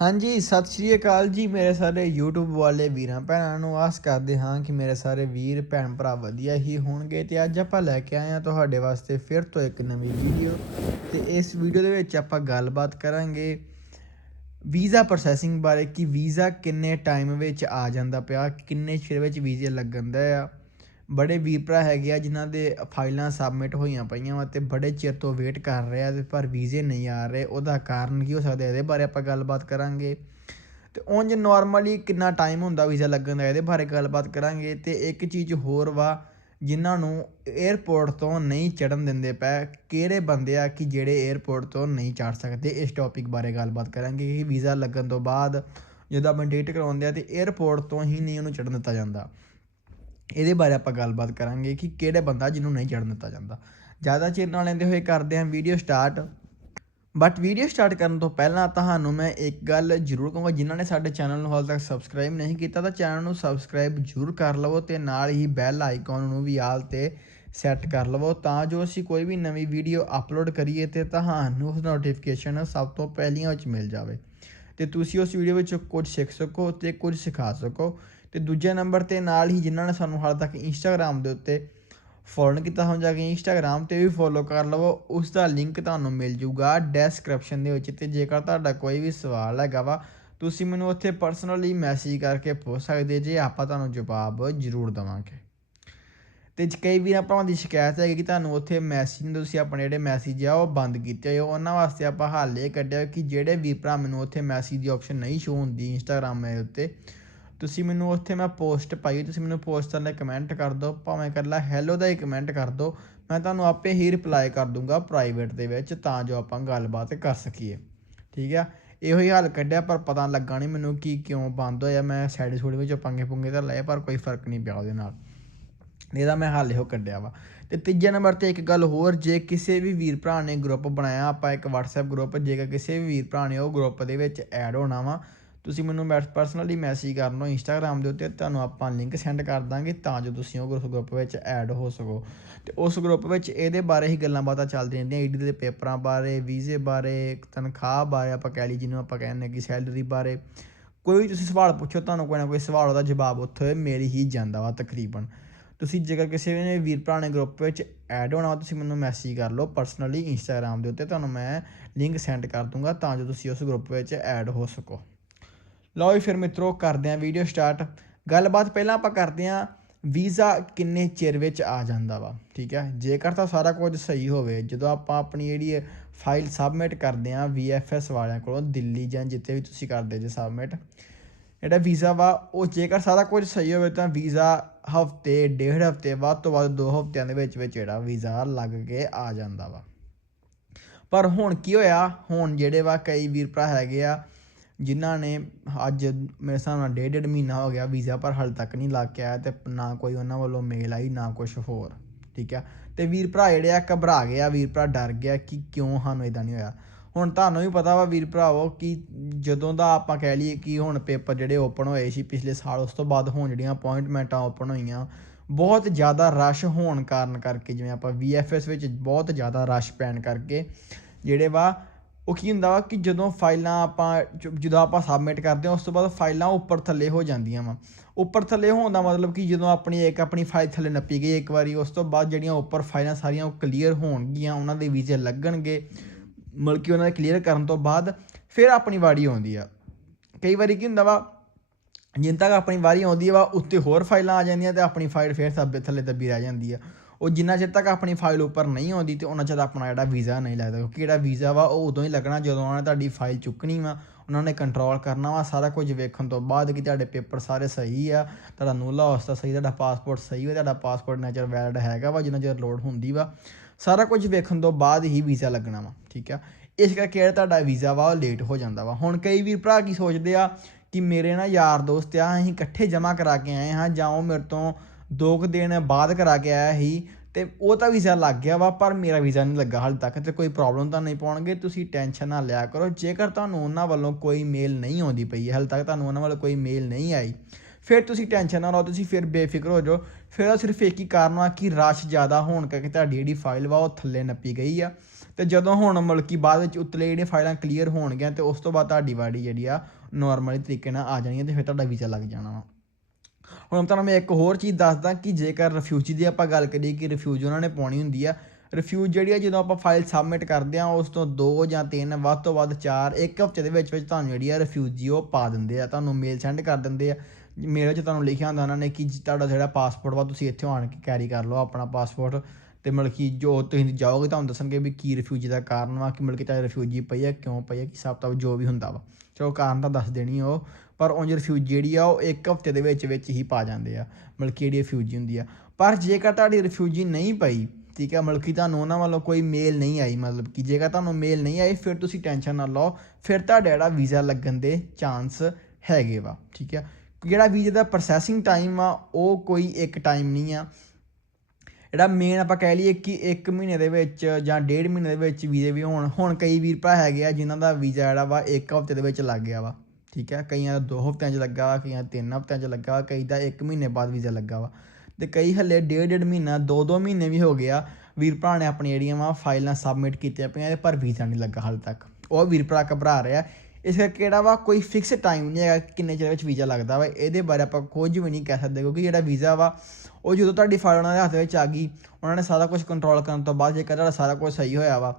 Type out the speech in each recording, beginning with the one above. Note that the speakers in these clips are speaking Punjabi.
ਹਾਂਜੀ, ਸਤਿ ਸ਼੍ਰੀ ਅਕਾਲ ਜੀ ਮੇਰੇ ਸਾਰੇ YouTube ਵਾਲੇ ਵੀਰਾਂ, ਭੈਣਾਂ ਨੂੰ ਆਸ ਕਰਦੇ ਹਾਂ ਕਿ ਮੇਰੇ ਸਾਰੇ ਵੀਰ, ਭੈਣ ਭਰਾ ਵਧੀਆ ਹੀ ਹੋਣਗੇ ਤੇ ਅੱਜ ਆਪਾਂ ਲੈ ਕੇ ਆਏ ਹਾਂ ਤੁਹਾਡੇ ਵਾਸਤੇ ਫਿਰ ਤੋਂ ਇੱਕ ਨਵੀਂ ਵੀਡੀਓ ਤੇ ਇਸ ਵੀਡੀਓ ਦੇ ਵਿੱਚ ਆਪਾਂ ਗੱਲਬਾਤ ਕਰਾਂਗੇ ਵੀਜ਼ਾ ਪ੍ਰੋਸੈਸਿੰਗ ਬਾਰੇ ਕਿ ਵੀਜ਼ਾ ਕਿੰਨੇ ਟਾਈਮ ਵਿੱਚ ਆ ਜਾਂਦਾ ਪਿਆ, ਕਿੰਨੇ ਚਿਰ ਵਿੱਚ ਵੀਜ਼ੇ ਲੱਗਣ ਦਾ ਆ। ਬੜੇ ਵੀਰ ਭਰਾ ਹੈਗੇ ਆ, ਜਿਨ੍ਹਾਂ ਦੇ ਫਾਈਲਾਂ ਸਬਮਿਟ ਹੋਈਆਂ ਪਈਆਂ ਵਾ ਤੇ ਬੜੇ ਚਿਰ ਤੋਂ ਵੇਟ ਕਰ ਰਹੇ ਆ ਤੇ ਪਰ ਵੀਜ਼ੇ ਨਹੀਂ ਆ ਰਹੇ। ਉਹਦਾ ਕਾਰਨ ਕੀ ਹੋ ਸਕਦਾ, ਇਹਦੇ ਬਾਰੇ ਆਪਾਂ ਗੱਲਬਾਤ ਕਰਾਂਗੇ। ਤੇ ਉਂਝ ਨਾਰਮਲੀ ਕਿੰਨਾ ਟਾਈਮ ਹੁੰਦਾ ਵੀਜ਼ਾ ਲੱਗਣ ਦਾ, ਇਹਦੇ ਬਾਰੇ ਗੱਲਬਾਤ ਕਰਾਂਗੇ। ਤੇ ਇੱਕ ਚੀਜ਼ ਹੋਰ ਵਾ, ਜਿਨ੍ਹਾਂ ਨੂੰ 에어ਪੋਰਟ ਤੋਂ ਨਹੀਂ ਚੜਨ ਦਿੰਦੇ ਪਏ, ਕਿਹੜੇ ਬੰਦੇ ਆ ਕਿ ਜਿਹੜੇ 에어ਪੋਰਟ ਤੋਂ ਨਹੀਂ ਚੜ ਸਕਦੇ, ਇਸ ਟੌਪਿਕ ਬਾਰੇ ਗੱਲਬਾਤ ਕਰਾਂਗੇ ਕਿ ਵੀਜ਼ਾ ਲੱਗਣ ਤੋਂ ਬਾਅਦ ਜਦੋਂ ਆਪਾਂ ਡੇਟ ਕਰਾਉਂਦੇ ਆ ਤੇ 에어ਪੋਰਟ ਤੋਂ ਹੀ ਨਹੀਂ ਉਹਨੂੰ ਚੜਨ ਦਿੱਤਾ ਜਾਂਦਾ। ਇਹਦੇ ਬਾਰੇ ਆਪਾਂ ਗੱਲਬਾਤ ਕਰਾਂਗੇ ਕਿ ਕਿਹੜੇ ਬੰਦਾ ਜਿਹਨੂੰ ਨਹੀਂ ਚੜਨ ਦਿੱਤਾ ਜਾਂਦਾ। ਜ਼ਿਆਦਾ ਚਿਰ ਨਾ ਲੈਂਦੇ ਹੋਏ ਕਰਦੇ ਹਾਂ video start but video start ਕਰਨ ਤੋਂ ਪਹਿਲਾਂ ਤੁਹਾਨੂੰ ਮੈਂ ਇੱਕ ਗੱਲ ਜ਼ਰੂਰ ਕਹਾਂਗਾ, ਜਿਨ੍ਹਾਂ ਨੇ ਸਾਡੇ ਚੈਨਲ ਨੂੰ ਹਾਲ ਤੱਕ ਸਬਸਕ੍ਰਾਈਬ ਨਹੀਂ ਕੀਤਾ ਤਾਂ ਚੈਨਲ ਨੂੰ ਸਬਸਕ੍ਰਾਈਬ ਜ਼ਰੂਰ ਕਰ ਲਵੋ ਤੇ ਨਾਲ ਹੀ ਬੈਲ ਆਈਕਨ ਨੂੰ ਵੀ ਆਲ ਤੇ ਸੈੱਟ ਕਰ ਲਵੋ ਤਾਂ ਜੋ ਅਸੀਂ ਕੋਈ ਵੀ ਨਵੀਂ ਵੀਡੀਓ ਅਪਲੋਡ ਕਰੀਏ ਤੇ ਤੁਹਾਨੂੰ ਉਸ ਨੋਟੀਫਿਕੇਸ਼ਨ ਸਭ ਤੋਂ ਪਹਿਲੀਆਂ ਵਿੱਚ ਮਿਲ ਜਾਵੇ। ਤੇ ਤੁਸੀਂ ਉਸ ਵੀਡੀਓ ਵਿੱਚ ਕੁਝ ਸਿੱਖ ਸਕੋ ਤੇ ਕੁਝ ਸਿਖਾ ਸਕੋ। ਤੇ ਦੂਜੇ ਨੰਬਰ ਤੇ ਨਾਲ ਹੀ ਜਿਨ੍ਹਾਂ ਨੇ ਸਾਨੂੰ ਹਾਲ ਤੱਕ ਇੰਸਟਾਗ੍ਰam ਦੇ ਉੱਤੇ ਫੋਲੋ ਕੀਤਾ ਹੋ ਜਾ ਕੇ ਇੰਸਟਾਗ੍ਰam ਤੇ ਵੀ ਫੋਲੋ ਕਰ ਲਵੋ ਉਸ ਦਾ ਲਿੰਕ ਤੁਹਾਨੂੰ ਮਿਲ ਜੂਗਾ ਡੈਸਕ੍ਰਿਪਸ਼ਨ ਦੇ ਵਿੱਚ ਤੇ ਜੇਕਰ ਤੁਹਾਡਾ ਕੋਈ ਵੀ ਸਵਾਲ ਹੈਗਾ ਵਾ, ਤੁਸੀਂ ਮੈਨੂੰ ਉੱਥੇ ਪਰਸਨਲੀ ਮੈਸੇਜ ਕਰਕੇ ਪੁੱਛ ਸਕਦੇ ਜੇ, ਆਪਾਂ ਤੁਹਾਨੂੰ ਜਵਾਬ ਜ਼ਰੂਰ ਦਵਾਂਗੇ। ਤੇ ਜ- ਕਈ ਵੀਰ ਆਪਾਂ ਦੀ ਸ਼ਿਕਾਇਤ ਹੈਗੀ ਕਿ ਤੁਹਾਨੂੰ ਉੱਥੇ ਮੈਸੇਜ ਨਹੀਂ ਤੁਸੀਂ ਆਪਣੇ ਜਿਹੜੇ ਮੈਸੇਜ ਆ ਉਹ ਬੰਦ ਕੀਤੇ ਹੋਏ ਉਹਨਾਂ ਵਾਸਤੇ ਆਪਾਂ ਹੱਲ ਇਹ ਕੱਢਿਆ ਕਿ ਜਿਹੜੇ ਵੀ ਭਰਾ ਮੈਨੂੰ ਉੱਥੇ ਮੈਸੇਜ ਦੀ ਆਪਸ਼ਨ ਨਹੀਂ ਸ਼ੋ ਹੁੰਦੀ ਇੰਸਟਾਗ੍ਰam ਦੇ ਉੱਤੇ ਤੁਸੀਂ ਮੈਨੂੰ ਉੱਥੇ ਮੈਂ ਪੋਸਟ ਪਾਈ, ਤੁਸੀਂ ਮੈਨੂੰ ਪੋਸਟ ਥੱਲੇ ਕਮੈਂਟ ਕਰ ਦਿਓ, ਭਾਵੇਂ ਇਕੱਲਾ ਹੈਲੋ ਦਾ ਹੀ ਕਮੈਂਟ ਕਰ ਦਿਓ, ਮੈਂ ਤੁਹਾਨੂੰ ਆਪੇ ਹੀ ਰਿਪਲਾਈ ਕਰ ਦੂੰਗਾ ਪ੍ਰਾਈਵੇਟ ਦੇ ਵਿੱਚ, ਤਾਂ ਜੋ ਆਪਾਂ ਗੱਲਬਾਤ ਕਰ ਸਕੀਏ, ਠੀਕ ਆ? ਇਹੋ ਹੀ ਹੱਲ ਕੱਢਿਆ, ਪਰ ਪਤਾ ਲੱਗਾ ਨਹੀਂ ਮੈਨੂੰ ਕਿ ਕਿਉਂ ਬੰਦ ਹੋਇਆ, ਮੈਂ ਸਾਈਡ ਸੂਡ ਵਿੱਚ ਪੰਗੇ ਪੁੰਗੇ ਤਾਂ ਲਏ, ਪਰ ਕੋਈ ਫ਼ਰਕ ਨਹੀਂ ਪਿਆ ਉਹਦੇ ਨਾਲ, ਇਹਦਾ ਮੈਂ ਹੱਲ ਇਹੋ ਕੱਢਿਆ ਵਾ। ਤੇ ਤੀਜੇ ਨੰਬਰ ਤੇ ਇੱਕ ਗੱਲ ਹੋਰ, ਜੇ ਕਿਸੇ ਵੀ ਵੀਰ ਭਰਾ ਨੇ ਗਰੁੱਪ ਬਣਾਇਆ, ਆਪਾਂ ਇੱਕ WhatsApp ਗਰੁੱਪ ਜੇਕਰ ਕਿਸੇ ਵੀ ਵੀਰ ਭਰਾ ਨੇ ਉਹ ਗਰੁੱਪ ਦੇ ਵਿੱਚ ਐਡ ਹੋਣਾ ਵਾ ਤੁਸੀਂ ਮੈਨੂੰ ਮੈਂ ਪਰਸਨਲੀ ਮੈਸੇਜ ਕਰ ਲਓ ਇੰਸਟਾਗ੍ਰam ਦੇ ਉੱਤੇ ਤੁਹਾਨੂੰ ਆਪਾਂ ਲਿੰਕ ਸੈਂਡ ਕਰ ਦਾਂਗੇ ਤਾਂ ਜੋ ਤੁਸੀਂ ਉਹ ਗਰੁੱਪ ਵਿੱਚ ਐਡ ਹੋ ਸਕੋ। ਤੇ ਉਸ ਗਰੁੱਪ ਵਿੱਚ ਇਹਦੇ ਬਾਰੇ ਹੀ ਗੱਲਾਂ ਬਾਤਾਂ ਚੱਲਦੀਆਂ ਰਹਿੰਦੀਆਂ ਈਡੀ ਦੇ ਪੇਪਰਾਂ ਬਾਰੇ ਵੀਜ਼ੇ ਬਾਰੇ ਤਨਖਾਹ ਬਾਰੇ ਆਪਾਂ ਕਹਿ ਲਈ ਜਿਹਨੂੰ ਆਪਾਂ ਕਹਿੰਦੇ ਕਿ ਸੈਲਰੀ ਬਾਰੇ। ਕੋਈ ਵੀ ਤੁਸੀਂ ਸਵਾਲ ਪੁੱਛੋ ਤੁਹਾਨੂੰ ਕੋਈ ਨਾ ਕੋਈ ਸਵਾਲ ਉਹਦਾ ਜਵਾਬ ਉੱਥੇ ਮਿਲ ਹੀ ਜਾਂਦਾ ਵਾ ਤਕਰੀਬਨ। ਤੁਸੀਂ ਜੇਕਰ ਕਿਸੇ ਨੇ ਵੀਰ ਭਰਾ ਨੇ ਗਰੁੱਪ ਵਿੱਚ ਐਡ ਹੋਣਾ ਵਾ, ਤੁਸੀਂ ਮੈਨੂੰ ਮੈਸੇਜ ਕਰ ਲਓ ਪਰਸਨਲੀ ਇੰਸਟਾਗ੍ਰam ਦੇ ਉੱਤੇ ਤੁਹਾਨੂੰ ਮੈਂ ਲਿੰਕ ਸੈਂਡ ਕਰ ਦੂੰਗਾ ਤਾਂ ਜੋ ਤੁਸੀਂ ਉਸ ਗਰੁੱਪ ਵਿੱਚ ਐਡ ਹੋ ਸਕੋ। ਲਓ ਜੀ, ਫਿਰ ਮਿੱਤਰੋ ਕਰਦੇ ਆਂ ਵੀਡੀਓ ਸਟਾਰਟ ਗੱਲਬਾਤ ਪਹਿਲਾਂ ਆਪਾਂ ਕਰਦੇ ਆਂ ਵੀਜ਼ਾ ਕਿੰਨੇ ਚਿਰ ਵਿੱਚ ਆ ਜਾਂਦਾ ਵਾ, ਠੀਕ ਹੈ? ਜੇਕਰ ਤਾਂ ਸਾਰਾ ਕੁਝ ਸਹੀ ਹੋਵੇ, ਜਦੋਂ ਆਪਾਂ ਆਪਣੀ ਜਿਹੜੀ ਫਾਈਲ ਸਬਮਿਟ ਕਰਦੇ ਆਂ VFS ਵਾਲਿਆਂ ਕੋਲੋਂ, ਦਿੱਲੀ ਜਾਂ ਜਿੱਥੇ ਵੀ ਤੁਸੀਂ ਕਰਦੇ ਜੇ ਸਬਮਿਟ ਜਿਹੜਾ ਵੀਜ਼ਾ ਵਾ, ਉਹ ਜੇਕਰ ਸਾਰਾ ਕੁਝ ਸਹੀ ਹੋਵੇ ਤਾਂ ਵੀਜ਼ਾ ਹਫ਼ਤੇ, ਡੇਢ ਹਫ਼ਤੇ, ਵੱਧ ਤੋਂ ਵੱਧ ਦੋ ਹਫਤਿਆਂ ਦੇ ਵਿੱਚ ਵਿੱਚ ਜਿਹੜਾ ਵੀਜ਼ਾ ਲੱਗ ਕੇ ਆ ਜਾਂਦਾ ਵਾ। ਪਰ ਹੁਣ ਕੀ ਹੋਇਆ? ਹੁਣ ਜਿਹੜੇ ਵਾ ਕਈ ਵੀਰ ਭਰਾ ਹੈਗੇ ਆ ਜਿਨ੍ਹਾਂ ਨੇ ਅੱਜ ਮੇਰੇ ਹਿਸਾਬ ਨਾਲ ਡੇਢ ਡੇਢ ਮਹੀਨਾ ਹੋ ਗਿਆ ਵੀਜ਼ਾ ਪਰ ਹਾਲੇ ਤੱਕ ਨਹੀਂ ਲੱਗ ਕੇ ਆਇਆ ਅਤੇ ਨਾ ਕੋਈ ਉਹਨਾਂ ਵੱਲੋਂ ਮੇਲ ਆਈ, ਨਾ ਕੁਛ ਹੋਰ, ਠੀਕ ਆ? ਅਤੇ ਵੀਰ ਭਰਾ ਜਿਹੜੇ ਆ ਘਬਰਾ ਗਏ ਆ, ਵੀਰ ਭਰਾ ਡਰ ਗਿਆ ਕਿ ਕਿਉਂ ਸਾਨੂੰ ਇਦਾਂ ਨਹੀਂ ਹੋਇਆ? ਹੁਣ ਤੁਹਾਨੂੰ ਵੀ ਪਤਾ ਵਾ ਵੀਰ ਭਰਾਵੋ ਕਿ ਜਦੋਂ ਦਾ ਆਪਾਂ ਕਹਿ ਲਈਏ ਕਿ ਹੁਣ ਪੇਪਰ ਜਿਹੜੇ ਓਪਨ ਹੋਏ ਸੀ ਪਿਛਲੇ ਸਾਲ, ਉਸ ਤੋਂ ਬਾਅਦ ਹੁਣ ਜਿਹੜੀਆਂ ਅਪਾਇੰਟਮੈਂਟਾਂ ਓਪਨ ਹੋਈਆਂ, ਬਹੁਤ ਜ਼ਿਆਦਾ ਰਸ਼ ਹੋਣ ਕਾਰਨ ਕਰਕੇ ਜਿਵੇਂ ਆਪਾਂ VFS ਵਿੱਚ ਬਹੁਤ ਜ਼ਿਆਦਾ ਰਸ਼ ਪੈਣ ਕਰਕੇ ਜਿਹੜੇ ਵਾ ਉਹ ਕੀ ਹੁੰਦਾ ਵਾ ਕਿ ਜਦੋਂ ਫਾਈਲਾਂ ਆਪਾਂ ਜਦੋਂ ਆਪਾਂ ਸਬਮਿਟ ਕਰਦੇ ਹਾਂ, ਉਸ ਤੋਂ ਬਾਅਦ ਫਾਈਲਾਂ ਉੱਪਰ ਥੱਲੇ ਹੋ ਜਾਂਦੀਆਂ ਵਾ। ਉੱਪਰ ਥੱਲੇ ਹੋਣ ਦਾ ਮਤਲਬ ਕਿ ਜਦੋਂ ਆਪਣੀ ਇੱਕ ਆਪਣੀ ਫਾਈਲ ਥੱਲੇ ਨੱਪੀ ਗਈ ਇੱਕ ਵਾਰੀ, ਉਸ ਤੋਂ ਬਾਅਦ ਜਿਹੜੀਆਂ ਉੱਪਰ ਫਾਈਲਾਂ ਸਾਰੀਆਂ ਉਹ ਕਲੀਅਰ ਹੋਣਗੀਆਂ, ਉਹਨਾਂ ਦੇ ਵੀਜ਼ੇ ਲੱਗਣਗੇ। ਮਤਲਬ ਕਿ ਉਹਨਾਂ ਦੇ ਕਲੀਅਰ ਕਰਨ ਤੋਂ ਬਾਅਦ ਫਿਰ ਆਪਣੀ ਵਾਰੀ ਆਉਂਦੀ ਆ। ਕਈ ਵਾਰੀ ਕੀ ਹੁੰਦਾ ਵਾ, ਜਿੰਨ ਤੱਕ ਆਪਣੀ ਵਾਰੀ ਆਉਂਦੀ ਆ ਵਾ, ਉੱਤੇ ਹੋਰ ਫਾਈਲਾਂ ਆ ਜਾਂਦੀਆਂ ਤੇ ਆਪਣੀ ਫਾਈਲ ਫਿਰ ਸੱਬੇ ਥੱਲੇ ਦੱਬੀ ਰਹਿ ਜਾਂਦੀ ਆ। ਉਹ ਜਿੰਨਾ ਚਿਰ ਤੱਕ ਆਪਣੀ ਫਾਈਲ ਉੱਪਰ ਨਹੀਂ ਆਉਂਦੀ ਤੇ ਉਹਨਾਂ ਚਿਰ ਆਪਣਾ ਜਿਹੜਾ ਵੀਜ਼ਾ ਨਹੀਂ ਲੱਗਦਾ, ਕਿਉਂਕਿ ਜਿਹੜਾ ਵੀਜ਼ਾ ਵਾ ਉਹ ਉਦੋਂ ਹੀ ਲੱਗਣਾ ਜਦੋਂ ਉਹਨਾਂ ਨੇ ਤੁਹਾਡੀ ਫਾਈਲ ਚੁੱਕਣੀ ਵਾ, ਉਹਨਾਂ ਨੇ ਕੰਟਰੋਲ ਕਰਨਾ ਵਾ, ਸਾਰਾ ਕੁਝ ਵੇਖਣ ਤੋਂ ਬਾਅਦ ਕਿ ਤੁਹਾਡੇ ਪੇਪਰ ਸਾਰੇ ਸਹੀ ਆ, ਤੁਹਾਡਾ ਨੂਲਾ ਹੌਸਤਾ ਸਹੀ, ਤੁਹਾਡਾ ਪਾਸਪੋਰਟ ਸਹੀ ਵਾ, ਤੁਹਾਡਾ ਪਾਸਪੋਰਟ ਨੇਚਰ ਵੈਲਿਡ ਹੈਗਾ ਵਾ, ਜਿੰਨਾ ਚਿਰ ਲੋਡ ਹੁੰਦੀ ਵਾ, ਸਾਰਾ ਕੁਝ ਵੇਖਣ ਤੋਂ ਬਾਅਦ ਹੀ ਵੀਜ਼ਾ ਲੱਗਣਾ ਵਾ, ਠੀਕ ਆ? ਇਸ ਕਰਕੇ ਜਿਹੜਾ ਤੁਹਾਡਾ ਵੀਜ਼ਾ ਵਾ ਉਹ ਲੇਟ ਹੋ ਜਾਂਦਾ ਵਾ। ਹੁਣ ਕਈ ਵੀਰ ਭਰਾ ਕੀ ਸੋਚਦੇ ਆ ਕਿ ਮੇਰੇ ਨਾ ਯਾਰ ਦੋਸਤ ਆ, ਅਸੀਂ ਇਕੱਠੇ ਜਮ੍ਹਾਂ ਕਰਾ ਕੇ ਆਏ ਹਾਂ ਜਾਂ ਉਹ ਮੇਰੇ ਤੋਂ ਦੋ ਕੁ ਦਿਨ ਬਾਅਦ ਕਰਾ ਕੇ ਆਇਆ ਸੀ ਤੇ ਉਹ ਤਾਂ ਵੀਜ਼ਾ ਲੱਗ ਗਿਆ ਵਾ, ਪਰ ਮੇਰਾ ਵੀਜ਼ਾ ਨਹੀਂ ਲੱਗਾ ਹਾਲੇ ਤੱਕ ਤੇ ਕੋਈ ਪ੍ਰੋਬਲਮ ਤਾਂ ਨਹੀਂ ਪਾਉਣਗੇ, ਤੁਸੀਂ ਟੈਨਸ਼ਨ ਨਾ ਲਿਆ ਕਰੋ। ਜੇਕਰ ਤੁਹਾਨੂੰ ਉਹਨਾਂ ਵੱਲੋਂ ਕੋਈ ਮੇਲ ਨਹੀਂ ਆਉਂਦੀ ਪਈ ਹੈ ਹਾਲੇ ਤੱਕ ਤੁਹਾਨੂੰ ਉਹਨਾਂ ਵੱਲੋਂ ਕੋਈ ਮੇਲ ਨਹੀਂ ਆਈ, ਫਿਰ ਤੁਸੀਂ ਟੈਨਸ਼ਨ ਨਾ ਲਓ ਤੁਸੀਂ ਫਿਰ ਬੇਫਿਕਰ ਹੋ ਜਾਓ। ਫਿਰ ਉਹ ਸਿਰਫ ਇੱਕ ਹੀ ਕਾਰਨ ਆ ਕਿ ਰਸ਼ ਜ਼ਿਆਦਾ ਹੋਣ ਕਰਕੇ ਤੁਹਾਡੀ ਜਿਹੜੀ ਫਾਈਲ ਵਾ ਉਹ ਥੱਲੇ ਨੱਪੀ ਗਈ ਆ। ਤੇ ਜਦੋਂ ਹੁਣ ਮਲਕੀ ਬਾਅਦ ਵਿੱਚ ਉਤਲੇ ਜਿਹੜੀਆਂ ਫਾਈਲਾਂ ਕਲੀਅਰ ਹੋਣਗੀਆਂ ਤੇ ਉਸ ਤੋਂ ਬਾਅਦ ਤੁਹਾਡੀ ਵਾੜੀ ਜਿਹੜੀ ਆ ਨਾਰਮਲੀ ਤਰੀਕੇ ਨਾਲ ਆ ਜਾਣੀ ਹੈ ਤੇ ਫਿਰ ਤੁਹਾਡਾ ਵੀਜ਼ਾ ਲੱਗ ਜਾਣਾ ਵਾ। ਹੁਣ ਤੁਹਾਨੂੰ ਮੈਂ ਇੱਕ ਹੋਰ ਚੀਜ਼ ਦੱਸਦਾ ਕਿ ਜੇਕਰ ਰਿਫਿਊਜੀ ਦੀ ਆਪਾਂ ਗੱਲ ਕਰੀਏ ਕਿ ਰਿਫਿਊਜ ਉਹਨਾਂ ਨੇ ਪਾਉਣੀ ਹੁੰਦੀ ਆ ਰਿਫਿਊਜ ਜਿਹੜੀ ਆ ਜਦੋਂ ਆਪਾਂ ਫਾਈਲ ਸਬਮਿਟ ਕਰਦੇ ਆ, ਉਸ ਤੋਂ 2 ਜਾਂ 3 ਵੱਧ ਤੋਂ ਵੱਧ 4 ਇੱਕ ਹਫ਼ਤੇ ਦੇ ਵਿੱਚ ਵਿੱਚ ਤੁਹਾਨੂੰ ਜਿਹੜੀ ਆ ਰਿਫਿਊਜੀ ਉਹ ਪਾ ਦਿੰਦੇ ਆ, ਤੁਹਾਨੂੰ ਮੇਲ ਸੈਂਡ ਕਰ ਦਿੰਦੇ ਆ। ਮੇਲ ਵਿੱਚ ਤੁਹਾਨੂੰ ਲਿਖਿਆ ਹੁੰਦਾ ਉਹਨਾਂ ਨੇ ਕਿ ਜ- ਤੁਹਾਡਾ ਜਿਹੜਾ ਪਾਸਪੋਰਟ ਵਾ ਤੁਸੀਂ ਇੱਥੇ ਆਣ ਕੇ ਕੈਰੀ ਕਰ ਲਓ ਆਪਣਾ ਪਾਸਪੋਰਟ ਤੇ ਮਤਲਬ ਕਿ ਜੋ ਤੁਸੀਂ ਜਾਓਗੇ ਤੁਹਾਨੂੰ ਦੱਸਣਗੇ ਵੀ ਕੀ ਰਿਫਿਊਜੀ ਦਾ ਕਾਰਨ ਵਾ, ਕਿ ਮਤਲਬ ਕਿ ਤੁਹਾਡੀ ਰਿਫਿਊਜੀ ਪਈ ਆ, ਕਿਉਂ ਪਈ ਆ, ਕਿ ਸਭ ਤੋਂ ਜੋ ਵੀ ਹੁੰਦਾ ਵਾ। ਚਲੋ ਕਾਰਨ ਤਾਂ ਦੱਸ ਦੇਣੀ ਉਹ। ਪਰ ਉਂਝ ਰਿਫਿਊਜ ਜਿਹੜੀ ਆ ਉਹ ਇੱਕ ਹਫ਼ਤੇ ਦੇ ਵਿੱਚ ਵਿੱਚ ਹੀ ਪਾ ਜਾਂਦੇ ਆ। ਮਤਲਬ ਕਿ ਜਿਹੜੀ ਰਿਫਿਊਜੀ ਹੁੰਦੀ ਆ। ਪਰ ਜੇਕਰ ਤੁਹਾਡੀ ਰਿਫਿਊਜੀ ਨਹੀਂ ਪਈ, ਠੀਕ ਹੈ ਮਤਲਬ ਕਿ ਤੁਹਾਨੂੰ ਉਹਨਾਂ ਵੱਲੋਂ ਕੋਈ ਮੇਲ ਨਹੀਂ ਆਈ, ਮਤਲਬ ਕਿ ਜੇਕਰ ਤੁਹਾਨੂੰ ਮੇਲ ਨਹੀਂ ਆਈ, ਫਿਰ ਤੁਸੀਂ ਟੈਨਸ਼ਨ ਨਾ ਲਓ। ਫਿਰ ਤੁਹਾਡਾ ਜਿਹੜਾ ਵੀਜ਼ਾ ਲੱਗਣ ਦੇ ਚਾਂਸ ਹੈਗੇ ਵਾ, ਠੀਕ ਹੈ ਜਿਹੜਾ ਵੀਜ਼ੇ ਦਾ ਪ੍ਰੋਸੈਸਿੰਗ ਟਾਈਮ ਆ, ਉਹ ਕੋਈ ਇੱਕ ਟਾਈਮ ਨਹੀਂ ਆ। ਜਿਹੜਾ ਮੇਨ ਆਪਾਂ ਕਹਿ ਲਈਏ ਕਿ 1 ਮਹੀਨੇ ਦੇ ਵਿੱਚ ਜਾਂ ਡੇਢ ਮਹੀਨੇ ਦੇ ਵਿੱਚ ਵੀਜ਼ੇ ਵੀ ਹੋਣ, ਹੁਣ ਕਈ ਵੀਰ ਭਰਾ ਹੈਗੇ ਆ ਜਿਨ੍ਹਾਂ ਦਾ ਵੀਜ਼ਾ ਜਿਹੜਾ ਵਾ ਇੱਕ ਹਫ਼ਤੇ ਦੇ ਵਿੱਚ ਲੱਗ ਗਿਆ ਵਾ। ਠੀਕ ਹੈ, ਕਈਆਂ ਦਾ 2 ਹਫ਼ਤਿਆਂ 'ਚ ਲੱਗਾ ਵਾ, ਕਈਆਂ ਦਾ 3 ਹਫ਼ਤਿਆਂ 'ਚ ਲੱਗਾ ਵਾ, ਕਈ ਦਾ 1 ਮਹੀਨੇ ਬਾਅਦ ਵੀਜ਼ਾ ਲੱਗਾ ਵਾ। ਤੇ ਕਈ ਹੱਲੇ ਡੇਢ ਡੇਢ ਮਹੀਨਾ 2-2 ਮਹੀਨੇ ਵੀ ਹੋ ਗਿਆ, ਵੀਰ ਭਰਾ ਨੇ ਆਪਣੀ ਜਿਹੜੀਆਂ ਵਾ ਫਾਈਲਾਂ ਸਬਮਿਟ ਕੀਤੀਆਂ ਪਈਆਂ ਪਰ ਵੀਜ਼ਾ ਨਹੀਂ ਲੱਗਾ ਹਾਲੇ ਤੱਕ। ਉਹ ਵੀਰ ਭਰਾ ਘਬਰਾ ਰਿਹਾ ਇਸ ਕਰਕੇ ਕਿਹੜਾ ਵਾ, ਕੋਈ ਫਿਕਸ ਟਾਈਮ ਨਹੀਂ ਹੈਗਾ ਕਿੰਨੇ ਚਿਰ ਵਿੱਚ ਵੀਜ਼ਾ ਲੱਗਦਾ ਵਾ। ਇਹਦੇ ਬਾਰੇ ਆਪਾਂ ਕੁਝ ਵੀ ਨਹੀਂ ਕਹਿ ਸਕਦੇ, ਕਿਉਂਕਿ ਜਿਹੜਾ ਵੀਜ਼ਾ ਵਾ, ਉਹ ਜਦੋਂ ਤੁਹਾਡੀ ਫਾਈਲ ਉਹਨਾਂ ਦੇ ਹੱਥ ਵਿੱਚ ਆ ਗਈ, ਉਹਨਾਂ ਨੇ ਸਾਰਾ ਕੁਝ ਕੰਟਰੋਲ ਕਰਨ ਤੋਂ ਬਾਅਦ ਜੇਕਰ ਤੁਹਾਡਾ ਸਾਰਾ ਕੁਝ ਸਹੀ ਹੋਇਆ ਵਾ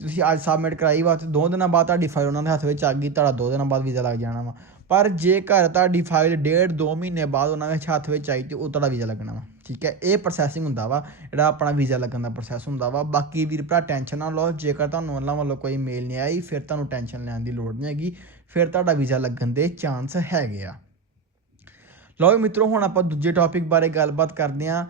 ਤੁਸੀਂ ਅੱਜ ਸਬਮਿਟ ਕਰਾਈ ਵਾ ਤੇ ਦੋ ਦਿਨਾਂ ਬਾਅਦ ਤੁਹਾਡੀ ਫਾਈਲ ਉਹਨਾਂ ਦੇ ਹੱਥ ਵਿੱਚ ਆ ਗਈ, ਤੁਹਾਡਾ ਦੋ ਦਿਨਾਂ ਬਾਅਦ ਵੀਜ਼ਾ ਲੱਗ ਜਾਣਾ ਵਾ। ਪਰ ਜੇਕਰ ਤੁਹਾਡੀ ਫਾਈਲ ਡੇਢ ਦੋ ਮਹੀਨੇ ਬਾਅਦ ਉਹਨਾਂ ਦੇ ਹੱਥ ਵਿੱਚ ਆਈ ਤੇ ਉਹ ਤੁਹਾਡਾ ਵੀਜ਼ਾ ਲੱਗਣਾ ਵਾ, ਠੀਕ ਹੈ? ਇਹ ਪ੍ਰੋਸੈਸਿੰਗ ਹੁੰਦਾ ਵਾ, ਜਿਹੜਾ ਆਪਣਾ ਵੀਜ਼ਾ ਲੱਗਣ ਦਾ ਪ੍ਰੋਸੈਸ ਹੁੰਦਾ ਵਾ। ਬਾਕੀ ਵੀਰ ਭਰਾ ਟੈਨਸ਼ਨ ਨਾ ਲਓ, ਜੇਕਰ ਤੁਹਾਨੂੰ ਉਹਨਾਂ ਵੱਲੋਂ ਕੋਈ ਮੇਲ ਨਹੀਂ ਆਈ, ਫਿਰ ਤੁਹਾਨੂੰ ਟੈਨਸ਼ਨ ਲੈਣ ਦੀ ਲੋੜ ਨਹੀਂ ਹੈਗੀ, ਫਿਰ ਤੁਹਾਡਾ ਵੀਜ਼ਾ ਲੱਗਣ ਦੇ ਚਾਂਸ ਹੈਗੇ ਆ। ਲਓ ਵੀ ਮਿੱਤਰੋ, ਹੁਣ ਆਪਾਂ ਦੂਜੇ ਟੌਪਿਕ ਬਾਰੇ ਗੱਲਬਾਤ ਕਰਦੇ ਹਾਂ।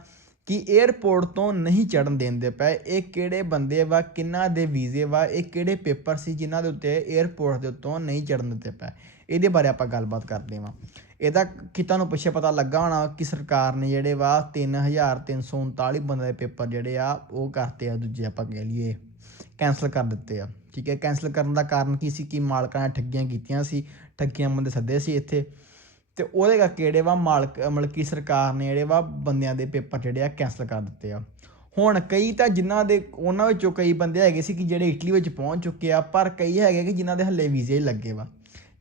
ਕਿ 에ਅਰਪੋਰਟ ਤੋਂ ਨਹੀਂ ਚੜਨ ਦਿੰਦੇ ਪਏ। ਇਹ ਕਿਹੜੇ ਬੰਦੇ ਵਾ, ਕਿੰਨਾ ਦੇ ਵੀਜ਼ੇ ਵਾ, ਇਹ ਕਿਹੜੇ ਪੇਪਰ ਸੀ ਜਿਨ੍ਹਾਂ ਦੇ ਉੱਤੇ 에ਅਰਪੋਰਟ ਦੇ ਉੱਤੋਂ ਨਹੀਂ ਚੜਨ ਦਿੱਤੇ ਪਏ। ਇਹਦੇ ਬਾਰੇ ਆਪਾਂ ਗੱਲਬਾਤ ਕਰਦੇ ਹਾਂ ਇਹਦਾ ਕਿ ਤੁਹਾਨੂੰ ਪਿੱਛੇ ਪਤਾ ਲੱਗਾ ਹੋਣਾ ਕਿ ਸਰਕਾਰ ਨੇ ਜਿਹੜੇ ਵਾ 3339 ਬੰਦੇ ਦੇ ਪੇਪਰ ਜਿਹੜੇ ਆ, ਉਹ ਕਰਤੇ ਆ, ਦੂਜੇ ਆਪਾਂ ਕਹਿ ਲਈਏ ਕੈਨਸਲ ਕਰ ਦਿੱਤੇ ਆ। ਠੀਕ ਹੈ ਕੈਨਸਲ ਕਰਨ ਦਾ ਕਾਰਨ ਕੀ ਸੀ? ਕਿ ਮਾਲਕਾਂ ਨੇ ਠੱਗੀਆਂ ਕੀਤੀਆਂ ਸੀ? ਠੱਗੀਆਂ ਬੰਦੇ ਸੱਦੇ ਸੀ ਇੱਥੇ। ਤੇ ਉਹਦੇ ਕਰਕੇ ਜਿਹੜੇ ਵਾ ਮਾਲਕ ਮਤਲਬ ਕਿ ਸਰਕਾਰ ਨੇ ਜਿਹੜੇ ਵਾ ਬੰਦਿਆਂ ਦੇ ਪੇਪਰ ਜਿਹੜੇ ਆ ਕੈਨਸਲ ਕਰ ਦਿੱਤੇ ਆ। ਹੁਣ ਕਈ ਤਾਂ ਜਿਨ੍ਹਾਂ ਦੇ ਉਹਨਾਂ ਵਿੱਚੋਂ ਕਈ ਬੰਦੇ ਹੈਗੇ ਸੀ ਕਿ ਜਿਹੜੇ ਇਟਲੀ ਵਿੱਚ ਪਹੁੰਚ ਚੁੱਕੇ ਆ ਪਰ ਕਈ ਹੈਗੇ ਕਿ ਜਿਨ੍ਹਾਂ ਦੇ ਹੱਲੇ ਵੀਜ਼ੇ ਲੱਗੇ ਵਾ।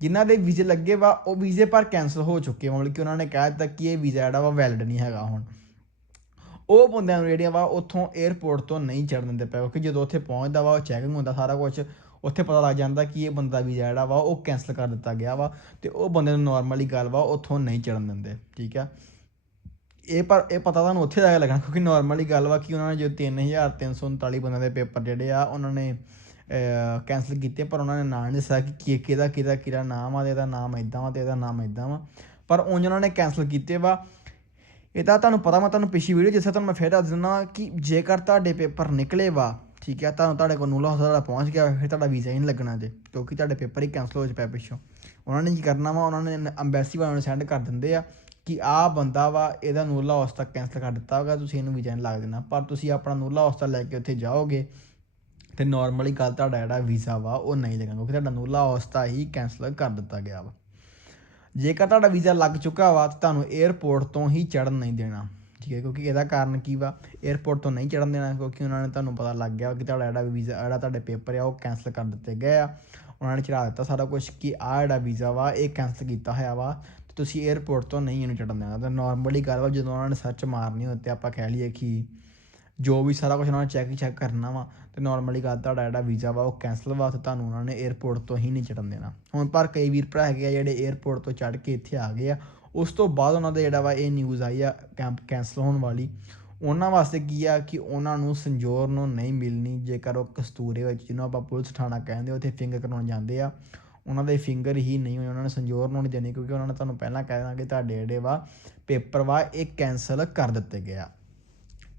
ਜਿਨ੍ਹਾਂ ਦੇ ਵੀਜ਼ੇ ਲੱਗੇ ਵਾ ਉਹ ਵੀਜ਼ੇ ਪਰ ਕੈਨਸਲ ਹੋ ਚੁੱਕੇ ਆ, ਮਤਲਬ ਕਿ ਉਹਨਾਂ ਨੇ ਕਹਿ ਦਿੱਤਾ ਕਿ ਇਹ ਵੀਜ਼ਾ ਜਿਹੜਾ ਵਾ ਵੈਲਿਡ ਨਹੀਂ ਹੈਗਾ ਹੁਣ। ਉਹ ਬੰਦਿਆਂ ਨੂੰ ਜਿਹੜੀਆਂ ਵਾ ਉੱਥੋਂ 에ਅਰਪੋਰਟ ਤੋਂ ਨਹੀਂ ਚੜਨ ਦਿੰਦੇ ਪਏ ਕਿਉਂਕਿ ਜਦੋਂ ਉੱਥੇ ਪਹੁੰਚਦਾ ਵਾ ਉਹ ਚੈਕਿੰਗ ਹੁੰਦਾ ਸਾਰਾ ਕੁਝ ਉੱਥੇ ਪਤਾ ਲੱਗ ਜਾਂਦਾ ਕਿ ਇਹ ਬੰਦਾ ਵੀਜ਼ਾ ਜਿਹੜਾ ਵਾ, ਉਹ ਕੈਨਸਲ ਕਰ ਦਿੱਤਾ ਗਿਆ ਵਾ ਤੇ ਉਹ ਬੰਦੇ ਨੂੰ ਨਾਰਮਲੀ ਗੱਲ ਵਾ ਉੱਥੋਂ ਨਹੀਂ ਚੜਨ ਦਿੰਦੇ, ਠੀਕ ਆ? ਇਹ ਪਰ, ਇਹ ਪਤਾ ਤੁਹਾਨੂੰ ਉੱਥੇ ਜਾ ਕੇ ਲੱਗਣਾ, ਕਿਉਂਕਿ ਨਾਰਮਲੀ ਗੱਲ ਵਾ ਕਿ ਉਹਨਾਂ ਨੇ ਜੋ 3339 ਬੰਦਿਆਂ ਦੇ ਪੇਪਰ ਜਿਹੜੇ ਆ, ਉਹਨਾਂ ਨੇ ਕੈਨਸਲ ਕੀਤੇ, ਪਰ ਉਹਨਾਂ ਨੇ ਨਾਂ ਨਹੀਂ ਦੱਸਿਆ ਕਿ ਕਿਹਦਾ ਕਿਹਦਾ ਕਿਹੜਾ ਨਾਮ ਆ ਤੇ ਇਹਦਾ ਨਾਮ ਇਦਾਂ ਵਾ ਤੇ ਇਹਦਾ ਨਾਮ ਇਦਾਂ ਵਾ। ਪਰ ਉਂਝ ਉਹਨਾਂ ਨੇ ਕੈਨਸਲ ਕੀਤੇ ਵਾ। ਇਹ ਤਾਂ ਤੁਹਾਨੂੰ ਪਤਾ, ਮੈਂ ਤੁਹਾਨੂੰ ਪਿਛਲੀ ਵੀਡੀਓ ਜਿੱਥੇ ਤੁਹਾਨੂੰ ਮੈਂ ਫੇਰ ਦੱਸ ਦਿੰਦਾ ਕਿ ਜੇਕਰ ਤੁਹਾਡੇ ਪੇਪਰ ਨਿਕਲੇ ਵਾ ਠੀਕ ਹੈ, ਤੁਹਾਨੂੰ ਤੁਹਾਡੇ ਕੋਲ ਨੂਲਾ ਹਸਪਤਾਲ ਪਹੁੰਚ ਗਿਆ, ਫਿਰ ਤੁਹਾਡਾ ਵੀਜ਼ਾ ਨਹੀਂ ਲੱਗਣਾ ਜੇ, ਕਿਉਂਕਿ ਤੁਹਾਡੇ ਪੇਪਰ ਹੀ ਕੈਨਸਲ ਹੋ ਚੁੱਪਿਆ ਪਿੱਛੋਂ। ਉਹਨਾਂ ਨੇ ਕੀ ਕਰਨਾ ਵਾ, ਉਹਨਾਂ ਨੇ ਅੰਬੈਸੀ ਵਾਲਿਆਂ ਨੂੰ ਸੈਂਡ ਕਰ ਦਿੰਦੇ ਆ ਕਿ ਆਹ ਬੰਦਾ ਵਾ, ਇਹਦਾ ਨੂਲਾ ਉਸ ਤੱਕ ਕੈਨਸਲ ਕਰ ਦਿੱਤਾ ਹੋਗਾ, ਤੁਸੀਂ ਇਹਨੂੰ ਵੀਜ਼ਾ ਨਹੀਂ ਲੱਗ ਦੇਣਾ। ਪਰ ਤੁਸੀਂ ਆਪਣਾ ਨੂਲਾ ਉਸ ਲੈ ਕੇ ਉੱਥੇ ਜਾਓਗੇ ਤੇ ਨਾਰਮਲੀ ਗੱਲ ਤੁਹਾਡਾ ਜਿਹੜਾ ਵੀਜ਼ਾ ਵਾ, ਉਹ ਨਹੀਂ ਲੱਗਣਾ, ਕਿਉਂਕਿ ਤੁਹਾਡਾ ਨੂਲਾ ਉਸਤਾ ਹੀ ਕੈਨਸਲ ਕਰ ਦਿੱਤਾ ਗਿਆ ਵਾ। ਜੇਕਰ ਤੁਹਾਡਾ ਵੀਜ਼ਾ ਲੱਗ ਚੁੱਕਾ ਵਾ, ਤਾਂ ਤੁਹਾਨੂੰ 에ਅਰਪੋਰਟ ਤੋਂ ਹੀ ਚੜਨ ਨਹੀਂ ਦੇਣਾ। ਠੀਕ ਹੈ ਕਿਉਂਕਿ ਇਹਦਾ ਕਾਰਨ ਕੀ ਵਾ? 에어ਪੋਰਟ ਤੋਂ ਨਹੀਂ ਚੜਨ ਦੇਣਾ, ਕਿਉਂਕਿ ਉਹਨਾਂ ਨੇ ਤੁਹਾਨੂੰ ਪਤਾ ਲੱਗ ਗਿਆ ਕਿ ਤੁਹਾਡਾ ਜਿਹੜਾ ਵੀਜ਼ਾ, ਜਿਹੜਾ ਤੁਹਾਡੇ ਪੇਪਰ ਆ, ਉਹ ਕੈਨਸਲ ਕਰ ਦਿੱਤੇ ਗਏ ਆ। ਉਹਨਾਂ ਨੇ ਚੜਾ ਦਿੱਤਾ ਸਾਰਾ ਕੁਝ ਕਿ ਆ ਜਿਹੜਾ ਵੀਜ਼ਾ ਵਾ, ਇਹ ਕੈਨਸਲ ਕੀਤਾ ਹੋਇਆ ਵਾ। ਤੇ ਤੁਸੀਂ 에어ਪੋਰਟ ਤੋਂ ਨਹੀਂ ਇਹਨੂੰ ਚੜਨ ਦੇਣਾ। ਤਾਂ ਨਾਰਮਲੀ ਗੱਲ ਵਾ, ਜਦੋਂ ਉਹਨਾਂ ਨੇ ਸਰਚ ਮਾਰਨੀ ਹੋਵੇ ਹੁੰਦੀ ਆਪਾਂ ਕਹਿ ਲਈਏ ਕਿ ਜੋ ਵੀ ਸਾਰਾ ਕੁਝ ਉਹਨਾਂ ਨੇ ਚੈੱਕ ਚੈੱਕ ਕਰਨਾ ਵਾ, ਤੇ ਨਾਰਮਲੀ ਗੱਲ ਤੁਹਾਡਾ ਜਿਹੜਾ ਵੀਜ਼ਾ ਵਾ, ਉਹ ਕੈਨਸਲ ਵਾ, ਤੇ ਤੁਹਾਨੂੰ ਉਹਨਾਂ ਨੇ 에어ਪੋਰਟ ਤੋਂ ਹੀ ਨਹੀਂ ਚੜਨ ਦੇਣਾ। ਹੁਣ ਪਰ ਕਈ ਵੀਰ ਭਰਾ ਹੈਗੇ ਆ ਜਿਹੜੇ 에어ਪੋਰਟ ਤੋਂ ਚੜ ਕੇ ਇੱਥੇ ਆ ਗਏ ਆ ਉਸ ਤੋਂ ਬਾਅਦ ਉਹਨਾਂ ਦਾ ਜਿਹੜਾ ਵਾ ਇਹ ਨਿਊਜ਼ ਆਈ ਆ ਕੈਂਪ ਕੈਨਸਲ ਹੋਣ ਵਾਲੀ, ਉਹਨਾਂ ਵਾਸਤੇ ਕੀ ਆ ਕਿ ਉਹਨਾਂ ਨੂੰ ਸੰਜੋਰ ਨੂੰ ਨਹੀਂ ਮਿਲਣੀ, ਜੇਕਰ ਉਹ ਕਸਤੂਰੇ ਵਿੱਚ, ਜਿਹਨੂੰ ਆਪਾਂ ਪੁਲਿਸ ਥਾਣਾ ਕਹਿੰਦੇ ਉੱਥੇ ਫਿੰਗਰ ਕਰਾਉਣ ਜਾਂਦੇ ਆ, ਉਹਨਾਂ ਦੇ ਫਿੰਗਰ ਹੀ ਨਹੀਂ ਹੋਏ, ਉਹਨਾਂ ਨੇ ਸੰਜੋਰ ਨੂੰ ਨਹੀਂ ਦੇਣੀ, ਕਿਉਂਕਿ ਉਹਨਾਂ ਨੇ ਤੁਹਾਨੂੰ ਪਹਿਲਾਂ ਕਹਿ ਦੇਣਾ ਕਿ ਤੁਹਾਡੇ ਜਿਹੜੇ ਵਾ ਪੇਪਰ ਵਾ ਇਹ ਕੈਨਸਲ ਕਰ ਦਿੱਤੇ ਗਏ ਆ।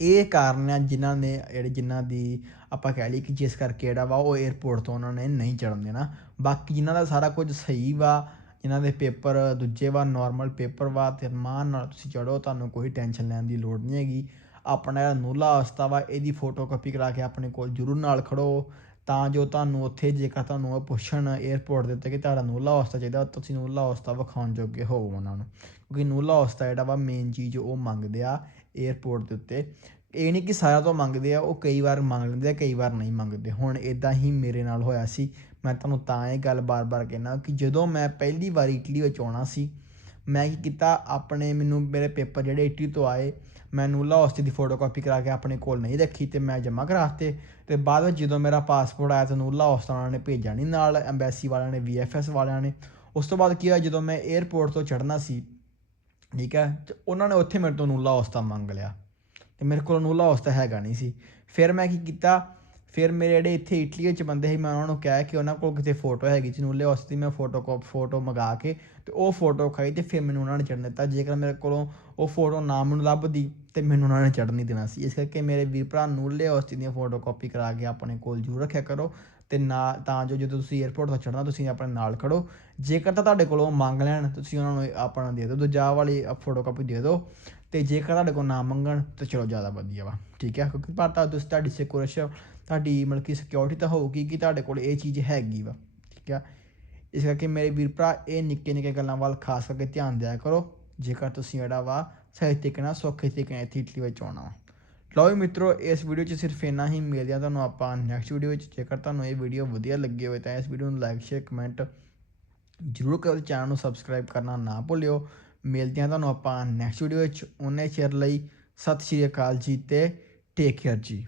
ਇਹ ਕਾਰਨ ਆ ਜਿਨ੍ਹਾਂ ਨੇ, ਜਿਹੜੇ ਜਿਨ੍ਹਾਂ ਦੀ ਆਪਾਂ ਕਹਿ ਲਈ ਕਿ ਜਿਸ ਕਰਕੇ ਜਿਹੜਾ ਵਾ ਉਹ 에ਅਰਪੋਰਟ ਤੋਂ ਉਹਨਾਂ ਨੇ ਨਹੀਂ ਚੜਨ ਦੇਣਾ। ਬਾਕੀ ਜਿਨ੍ਹਾਂ ਦਾ ਸਾਰਾ ਕੁਝ ਸਹੀ ਵਾ ਇਹਨਾਂ ਦੇ ਪੇਪਰ ਦੂਜੇ ਵਾਰ ਨਾਰਮਲ ਪੇਪਰ ਵਾ ਤੇ ਮਾਨ ਨਾਲ ਤੁਸੀਂ ਚੜੋ ਤੁਹਾਨੂੰ ਕੋਈ ਟੈਨਸ਼ਨ ਲੈਣ ਦੀ ਲੋੜ ਨਹੀਂ ਹੈਗੀ। ਆਪਣਾ ਜਿਹੜਾ ਨੂਲਾ ਅਵਸਥਾ ਵਾ, ਇਹਦੀ ਫੋਟੋ ਕਾਪੀ ਕਰਾ ਕੇ ਆਪਣੇ ਕੋਲ ਜ਼ਰੂਰ ਨਾਲ ਖੜੋ। ਤਾਂ ਜੋ ਤੁਹਾਨੂੰ ਉੱਥੇ ਜੇਕਰ ਤੁਹਾਨੂੰ ਉਹ ਪੁੱਛਣ 에ਅਰਪੋਰਟ ਦੇ ਉੱਤੇ ਕਿ ਤੁਹਾਡਾ ਨੂਲਾ ਅਵਸਥਾ ਚਾਹੀਦਾ ਤੁਸੀਂ ਨੂਲਾ ਅਵਸਥਾ ਵਿਖਾਉਣ ਜੋਗੇ ਹੋਵੋ ਉਹਨਾਂ ਨੂੰ। ਕਿਉਂਕਿ ਨੂਲਾ ਅਵਸਥਾ ਜਿਹੜਾ ਵਾ ਮੇਨ ਚੀਜ਼ ਉਹ ਮੰਗਦੇ ਆ 에ਅਰਪੋਰਟ ਦੇ ਉੱਤੇ। ਇਹ ਨਹੀਂ ਕਿ ਸਾਰਿਆਂ ਤੋਂ ਮੰਗਦੇ ਆ, ਉਹ ਕਈ ਵਾਰ ਮੰਗ ਲੈਂਦੇ ਆ, ਕਈ ਵਾਰ ਨਹੀਂ ਮੰਗਦੇ। ਹੁਣ ਇਦਾਂ ਹੀ ਮੇਰੇ ਨਾਲ ਹੋਇਆ ਸੀ। ਮੈਂ ਤੁਹਾਨੂੰ ਤਾਂ ਇਹ ਗੱਲ ਬਾਰ-ਬਾਰ ਕਹਿਣਾ ਕਿ ਜਦੋਂ ਮੈਂ ਪਹਿਲੀ ਵਾਰ ਇਟਲੀ ਵਿੱਚ ਆਉਣਾ ਸੀ, ਮੈਂ ਕੀ ਕੀਤਾ, ਆਪਣੇ ਮੈਨੂੰ ਮੇਰੇ ਪੇਪਰ ਜਿਹੜੇ ਇਟਲੀ ਤੋਂ ਆਏ ਮੈਂ ਨੂਲਾ ਹੌਸਤੇ ਦੀ ਫੋਟੋਕਾਪੀ ਕਰਾ ਕੇ ਆਪਣੇ ਕੋਲ ਨਹੀਂ ਰੱਖੀ ਤੇ ਮੈਂ ਜਮ੍ਹਾਂ ਕਰਾਤੇ ਤੇ ਬਾਅਦ ਵਿੱਚ ਜਦੋਂ ਮੇਰਾ ਪਾਸਪੋਰਟ ਆਇਆ ਤਾਂ ਨੂਲਾ ਹੌਸਤਾ ਉਹਨਾਂ ਨੇ ਭੇਜਿਆ ਨਹੀਂ ਨਾਲ ਐਮਬੈਸੀ ਵਾਲਿਆਂ ਨੇ ਵੀਐਫਐਸ ਵਾਲਿਆਂ ਨੇ, ਉਸ ਤੋਂ ਬਾਅਦ ਕੀ ਹੋਇਆ, ਜਦੋਂ ਮੈਂ 에ਅਰਪੋਰਟ ਤੋਂ ਚੜ੍ਹਨਾ ਸੀ, ਠੀਕ ਹੈ, ਤੇ ਉਹਨਾਂ ਨੇ ਉੱਥੇ ਮੇਰੇ ਤੋਂ ਨੂਲਾ ਹੌਸਤਾ ਮੰਗ ਲਿਆ ਤੇ ਮੇਰੇ ਕੋਲ ਨੂਲਾ ਹੌਸਤਾ ਹੈਗਾ ਨਹੀਂ ਸੀ। ਫਿਰ ਮੈਂ ਕੀ ਕੀਤਾ ਫਿਰ ਮੇਰੇ ਜਿਹੜੇ ਇੱਥੇ ਇਟਲੀ ਵਿੱਚ ਬੰਦੇ ਸੀ, ਮੈਂ ਉਹਨਾਂ ਨੂੰ ਕਿਹਾ ਕਿ ਉਹਨਾਂ ਕੋਲ ਕਿਤੇ ਫੋਟੋ ਹੈਗੀ ਸੀ ਨੂਲੇ ਹੌਸਤੇ ਦੀ ਮੈਂ ਫੋਟੋ ਕੋ ਫੋਟੋ ਮੰਗਾ ਕੇ ਤੇ ਉਹ ਫੋਟੋ ਖਾਈ ਤੇ ਫਿਰ ਮੈਨੂੰ ਉਹਨਾਂ ਨੇ ਚੜ੍ਹਨ ਦਿੱਤਾ। ਜੇਕਰ ਮੇਰੇ ਕੋਲੋਂ ਉਹ ਫੋਟੋ ਨਾ ਮੈਨੂੰ ਲੱਭਦੀ ਤੇ ਮੈਨੂੰ ਉਹਨਾਂ ਨੇ ਚੜ੍ਹਨ ਨਹੀਂ ਦੇਣਾ ਸੀ। ਇਸ ਕਰਕੇ ਮੇਰੇ ਵੀਰ ਭਰਾ ਨੂਲੇ ਹੌਸਤੇ ਦੀਆਂ ਫੋਟੋ ਕਾਪੀ ਕਰਾ ਕੇ ਆਪਣੇ ਕੋਲ ਜ਼ਰੂਰ ਰੱਖਿਆ ਕਰੋ ਤੇ ਨਾ, ਤਾਂ ਜੋ ਜਦੋਂ ਤੁਸੀਂ 에ਅਰਪੋਰਟ ਤੋਂ ਚੜ੍ਹਨਾ, ਤੁਸੀਂ ਆਪਣੇ ਨਾਲ ਖੜੋ। ਜੇਕਰ ਤਾਂ ਤੁਹਾਡੇ ਕੋਲੋਂ ਮੰਗ ਲੈਣ, ਤੁਸੀਂ ਉਹਨਾਂ ਨੂੰ ਆਪਣਾ ਦੇ ਦਿਓ, ਦੂਜਾ ਵਾਲੀ ਫੋਟੋ ਕਾਪੀ ਦੇ ਦਿਓ। ਤੇ ਜੇਕਰ ਤੁਹਾਡੇ ਕੋਲ ਨਾ ਮੰਗਣ, ਤਾਂ ਚਲੋ ਜ਼ਿਆਦਾ ਵਧੀਆ ਵਾ। ਠੀਕ ਹੈ ਕਿਉਂਕਿ ਪਰ ਤਾਂ ਤੁਸੀਂ ਤੁਹਾਡੀ ਸਿਕਿਉਰਿਟੀ ਤੁਹਾਡੀ ਮਤਲਬ ਕਿ ਸਿਕਿਉਰਿਟੀ ਤਾਂ ਹੋਊਗੀ ਕਿ ਤੁਹਾਡੇ ਕੋਲ ਇਹ ਚੀਜ਼ ਹੈਗੀ ਵਾ, ਠੀਕ ਆ? ਇਸ ਕਰਕੇ ਮੇਰੇ ਵੀਰ ਭਰਾ, ਇਹ ਨਿੱਕੇ ਨਿੱਕੇ ਗੱਲਾਂ ਵੱਲ ਖਾਸ ਕਰਕੇ ਧਿਆਨ ਦਿਆ ਕਰੋ। ਜੇਕਰ ਤੁਸੀਂ ਜਿਹੜਾ ਵਾ ਸਹੀ ਤਰੀਕੇ ਨਾਲ, ਸੌਖੇ ਤਰੀਕੇ ਨਾਲ ਇੱਥੇ ਇਟਲੀ ਵਿੱਚ ਆਉਣਾ ਵਾ। ਲਓ ਵੀ ਮਿੱਤਰੋ, ਇਸ ਵੀਡੀਓ 'ਚ ਸਿਰਫ ਇੰਨਾ ਹੀ। ਮਿਲਦੇ ਆ ਤੁਹਾਨੂੰ ਆਪਾਂ ਨੈਕਸਟ ਵੀਡੀਓ ਵਿੱਚ ਜੇਕਰ ਤੁਹਾਨੂੰ ਇਹ ਵੀਡੀਓ ਵਧੀਆ ਲੱਗੀ ਹੋਵੇ ਤਾਂ ਇਸ ਵੀਡੀਓ ਨੂੰ ਲਾਈਕ ਸ਼ੇਅਰ ਕਮੈਂਟ ਜਰੂਰ ਕਰੋ ਚੈਨਲ ਨੂੰ ਸਬਸਕ੍ਰਾਈਬ ਕਰਨਾ ਨਾ ਭੁੱਲਿਓ। ਮਿਲਦੇ ਆ ਤੁਹਾਨੂੰ ਆਪਾਂ ਨੈਕਸਟ ਵੀਡੀਓ ਵਿੱਚ ਉਹਨੇ ਚਿਰ ਲਈ ਸਤਿ ਸ਼੍ਰੀ ਅਕਾਲ ਜੀ ਤੇ ਟੇਕ ਕੇਅਰ ਜੀ।